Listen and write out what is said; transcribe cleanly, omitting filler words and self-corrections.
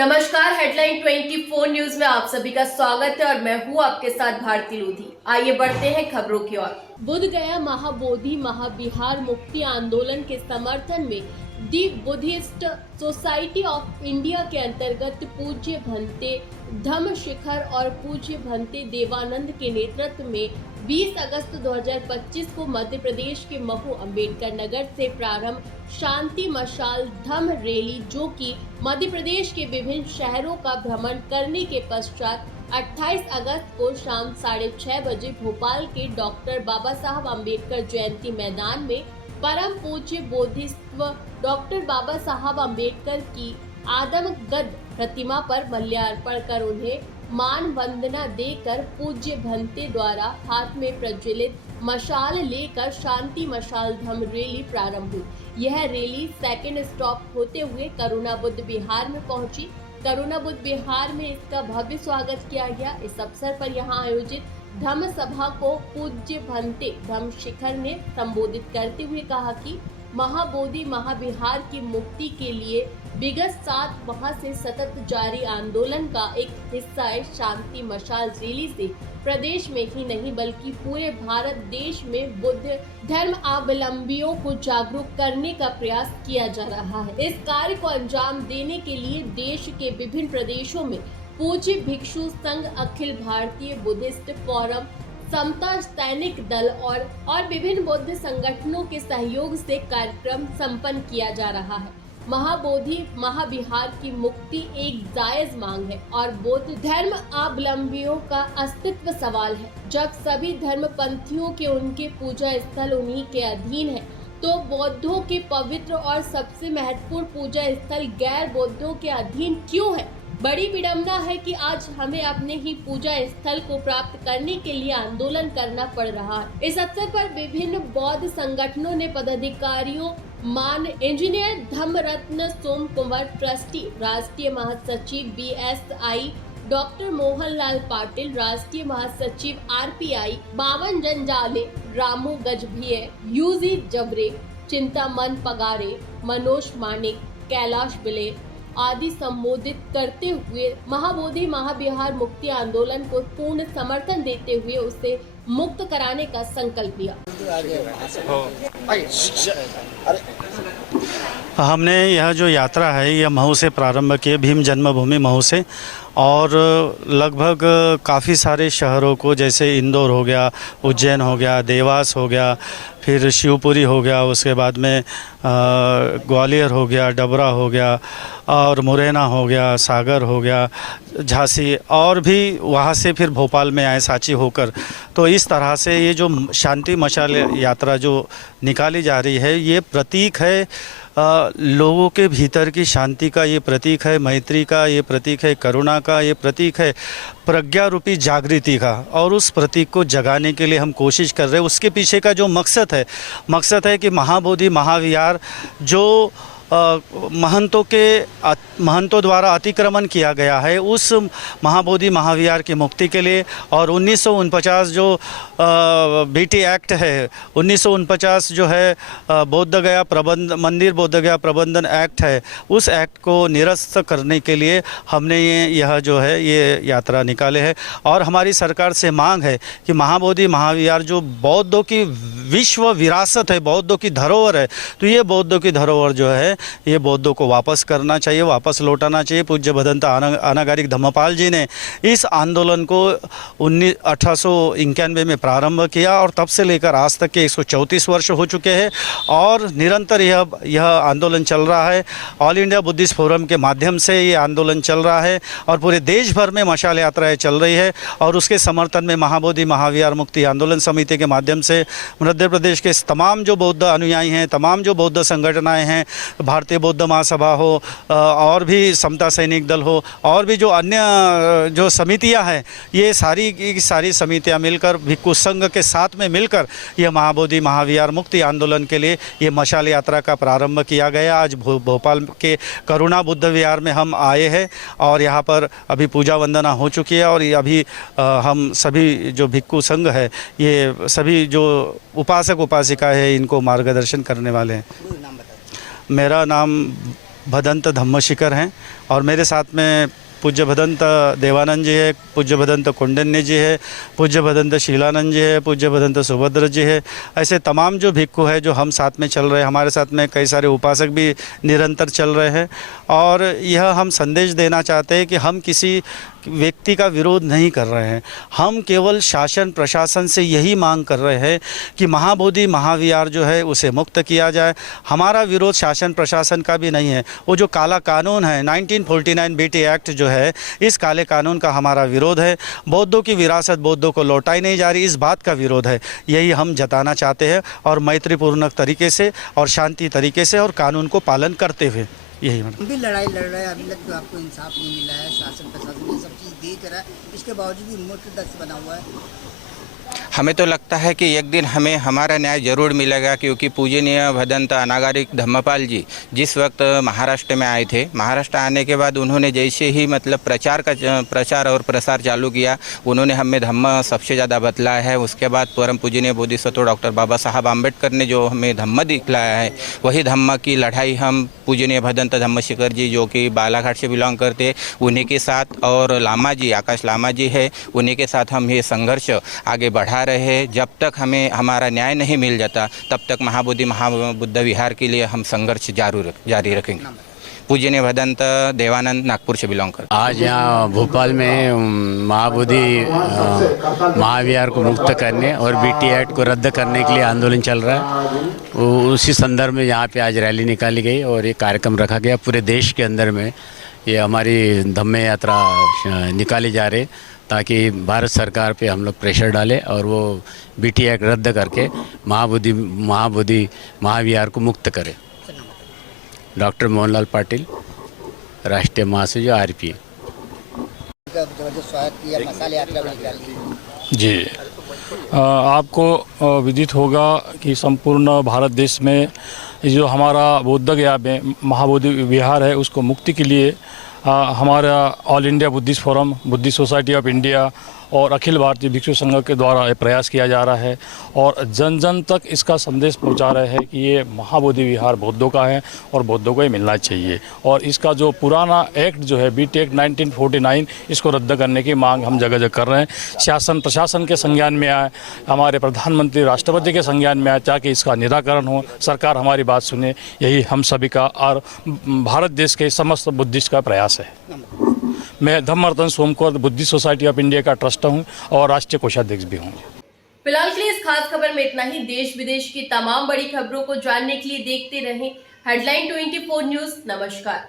नमस्कार, headline 24 news में आप सभी का स्वागत है और मैं हूं आपके साथ भारती लोधी। आइए बढ़ते हैं खबरों की ओर। बुध गया महाबोधि महाविहार मुक्ति आंदोलन के समर्थन में दी बुद्धिस्ट सोसाइटी ऑफ इंडिया के अंतर्गत पूज्य भंते धम्म शिखर और पूज्य भंते देवानंद के नेतृत्व में 20 अगस्त 2025 को मध्य प्रदेश के महू अंबेडकर नगर से प्रारंभ शांति मशाल धम्म रैली, जो कि मध्य प्रदेश के विभिन्न शहरों का भ्रमण करने के पश्चात 28 अगस्त को शाम 6:30 बजे भोपाल के डॉक्टर बाबा साहब अम्बेडकर जयंती मैदान में परम पूज्य बोधिसत्व डॉक्टर बाबा साहब अम्बेडकर की आदमगद प्रतिमा पर माल्यार्पण कर उन्हें मान वंदना देकर पूज्य भंते द्वारा हाथ में प्रज्वलित मशाल लेकर शांति मशाल धम्म रैली प्रारंभ हुई। यह रैली सेकंड स्टॉप होते हुए करुणा बुद्ध विहार में पहुंची। करुणा बुद्ध विहार में इसका भव्य स्वागत किया गया। इस अवसर पर यहां आयोजित धम्म सभा को पूज्य भंते धम्म शिखर ने संबोधित करते हुए कहा कि महाबोधि महाविहार की मुक्ति के लिए विगत 7 माह से सतत जारी आंदोलन का एक हिस्सा है। शांति मशाल रैली से प्रदेश में ही नहीं बल्कि पूरे भारत देश में बुद्ध धर्म अवलंबियों को जागरूक करने का प्रयास किया जा रहा है। इस कार्य को अंजाम देने के लिए देश के विभिन्न प्रदेशों में पूज्य भिक्षु संघ, अखिल भारतीय बुद्धिस्ट फोरम, समता सैनिक दल और विभिन्न बौद्ध संगठनों के सहयोग से कार्यक्रम संपन्न किया जा रहा है। महाबोधि महाविहार की मुक्ति एक जायज मांग है और बौद्ध धर्म अवलंबियों का अस्तित्व सवाल है। जब सभी धर्मपंथियों के उनके पूजा स्थल उन्हीं के अधीन है, तो बौद्धों के पवित्र और सबसे महत्वपूर्ण पूजा स्थल गैर बौद्धों के अधीन क्यों है? बड़ी विडंबना है कि आज हमें अपने ही पूजा स्थल को प्राप्त करने के लिए आंदोलन करना पड़ रहा है। इस अवसर पर विभिन्न बौद्ध संगठनों ने पदाधिकारियों मान इंजीनियर धम्मरत्न सोम कुंवर, ट्रस्टी राष्ट्रीय महासचिव BSI डॉक्टर मोहनलाल पाटिल, राष्ट्रीय महासचिव RPI बावन जंजाले, रामू गजभिये, UG जबरे, चिंतामन पगारे, मनोज मानिक, कैलाश बिले आदि संबोधित करते हुए महाबोधि महाविहार मुक्ति आंदोलन को पूर्ण समर्थन देते हुए उसे मुक्त कराने का संकल्प लिया। हमने यह जो यात्रा है यह महू से प्रारंभ की, भीम जन्मभूमि महू से, और लगभग काफ़ी सारे शहरों को, जैसे इंदौर हो गया, उज्जैन हो गया, देवास हो गया, फिर शिवपुरी हो गया, उसके बाद में ग्वालियर हो गया, डबरा हो गया और मुरैना हो गया, सागर हो गया, झांसी, और भी वहाँ से फिर भोपाल में आए सांची होकर। तो इस तरह से ये जो शांति मशाल यात्रा जो निकाली जा रही है, ये प्रतीक है लोगों के भीतर की शांति का, ये प्रतीक है मैत्री का, ये प्रतीक है करुणा का, ये प्रतीक है प्रज्ञा रूपी जागृति का। और उस प्रतीक को जगाने के लिए हम कोशिश कर रहे हैं। उसके पीछे का जो मकसद है कि महाबोधि महाविहार जो महंतों द्वारा अतिक्रमण किया गया है, उस महाबोधि महाविहार की मुक्ति के लिए, और 1949 जो BT एक्ट है, 1949 जो है मंदिर बोध गया प्रबंधन एक्ट है, उस एक्ट को निरस्त करने के लिए हमने यह जो है ये यात्रा निकाले है। और हमारी सरकार से मांग है कि महाबोधि महाविहार जो बौद्धों की विश्व विरासत है, बौद्धों की धरोहर है, तो ये बौद्धों की धरोहर जो है ये बौद्धों को वापस करना चाहिए, वापस लौटाना चाहिए। पूज्य भदंत अनागारिक धम्मपाल जी ने इस आंदोलन को 1891 में प्रारंभ किया और तब से लेकर आज तक के 134 वर्ष हो चुके हैं और निरंतर यह आंदोलन चल रहा है। ऑल इंडिया बुद्धिस्ट फोरम के माध्यम से ये आंदोलन चल रहा है और पूरे देश भर में मशाल यात्राएँ चल रही है। और उसके समर्थन में महाबोधि महाविहार मुक्ति आंदोलन समिति के माध्यम से मध्य प्रदेश के तमाम जो बौद्ध अनुयायी हैं, तमाम जो बौद्ध संगठनाएँ हैं, भारतीय बौद्ध महासभा हो और भी समता सैनिक दल हो और भी जो अन्य जो समितियां हैं, ये सारी की सारी समितियां मिलकर भिक्षु संघ के साथ में मिलकर ये महाबोधि महाविहार मुक्ति आंदोलन के लिए ये मशाल यात्रा का प्रारंभ किया गया। आज भोपाल के करुणा बुद्ध विहार में हम आए हैं और यहाँ पर अभी पूजा वंदना हो चुकी है और अभी हम सभी जो भिक्षु संघ है, ये सभी जो उपासक उपासिका है, इनको मार्गदर्शन करने वाले हैं। मेरा नाम भदंत धम्मशिखर हैं और मेरे साथ में पूज्य भदंत देवानंद जी है, पूज्य भदंत कौंडिन्य जी है, पूज्य भदंत शीलानंद जी है, पूज्य भदंत सुभद्र जी है। ऐसे तमाम जो भिक्खु है जो हम साथ में चल रहे हैं, हमारे साथ में कई सारे उपासक भी निरंतर चल रहे हैं। और यह हम संदेश देना चाहते हैं कि हम किसी व्यक्ति का विरोध नहीं कर रहे हैं, हम केवल शासन प्रशासन से यही मांग कर रहे हैं कि महाबोधि महाविहार जो है उसे मुक्त किया जाए। हमारा विरोध शासन प्रशासन का भी नहीं है। वो जो काला कानून है 1949 बीटी एक्ट जो है, इस काले कानून का हमारा विरोध है। बौद्धों की विरासत बौद्धों को लौटाई नहीं जा रही, इस बात का विरोध है। यही हम जताना चाहते हैं और मैत्रीपूर्ण तरीके से और शांति तरीके से और कानून को पालन करते हुए यही हम भी लड़ाई लड़ रहे हैं, अभी तक तो आपको इंसाफ नहीं मिला है। शासन प्रशासन ये सब चीज़ देख रहा है, इसके बावजूद भी मूर्खदस्त बना हुआ है। हमें तो लगता है कि एक दिन हमें हमारा न्याय जरूर मिलेगा, क्योंकि पूजनीय भदंत अनागारिक धम्मपाल जी जिस वक्त महाराष्ट्र में आए थे, महाराष्ट्र आने के बाद उन्होंने जैसे ही मतलब प्रचार और प्रसार चालू किया, उन्होंने हमें धम्म सबसे ज़्यादा बतलाया है। उसके बाद परम पूजनीय बोधिसत्व डॉक्टर बाबा साहब आम्बेडकर ने जो हमें धम्म दिखलाया है, वही धम्म की लड़ाई हम पूजनीय भदंत धम्मशिखर जी जो कि बालाघाट से बिलोंग करते, उन्हीं के साथ, और लामा जी, आकाश लामा जी है, उन्हीं के साथ हम ये संघर्ष आगे बढ़ा रहे हैं। जब तक हमें हमारा न्याय नहीं मिल जाता तब तक महाबोधि महाबुद्ध विहार के लिए हम संघर्ष जारी रखेंगे। पूजनीय भदंत देवानंद, नागपुर से बिलोंग कर। आज यहाँ भोपाल में महाबोधि महाविहार को मुक्त करने और बीटी एक्ट को रद्द करने के लिए आंदोलन चल रहा है। उसी संदर्भ में यहाँ पे आज रैली निकाली गई और ये कार्यक्रम रखा गया। पूरे देश के अंदर में ये हमारी धम्म यात्रा निकाली जा रही, ताकि भारत सरकार पे हम लोग प्रेशर डालें और वो बीटी एक्ट रद्द करके महाबोधि महाविहार को मुक्त करें। डॉक्टर मोहनलाल पाटिल, राष्ट्रीय महासचिव आरपीए। स्वागत किया, मसाले यात्रा भी निकाली। जी, आपको विदित होगा कि संपूर्ण भारत देश में जो हमारा बोध गया में महाबोधि विहार है, उसको मुक्ति के लिए हमारा all India Buddhist forum, Buddhist society of India और अखिल भारतीय भिक्षु संघ के द्वारा ये प्रयास किया जा रहा है और जन जन तक इसका संदेश पहुंचा रहे हैं कि ये महाबोधि विहार बौद्धों का है और बौद्धों को ही मिलना चाहिए। और इसका जो पुराना एक्ट जो है बीटी एक्ट 1949, इसको रद्द करने की मांग हम जगह जगह कर रहे हैं। शासन प्रशासन के संज्ञान में आए, हमारे प्रधानमंत्री राष्ट्रपति के संज्ञान में आए, ताकि इसका निराकरण हो, सरकार हमारी बात सुने। यही हम सभी का और भारत देश के समस्त बुद्धिस्ट का प्रयास है। मैं धम्मरतन सोमकोर बुद्धिस्ट सोसाइटी ऑफ इंडिया का ट्रस्ट हूँ और राष्ट्रीय कोषाध्यक्ष भी हूँ। फिलहाल के लिए इस खास खबर में इतना ही। देश विदेश की तमाम बड़ी खबरों को जानने के लिए देखते रहें हेडलाइन 24 न्यूज। नमस्कार।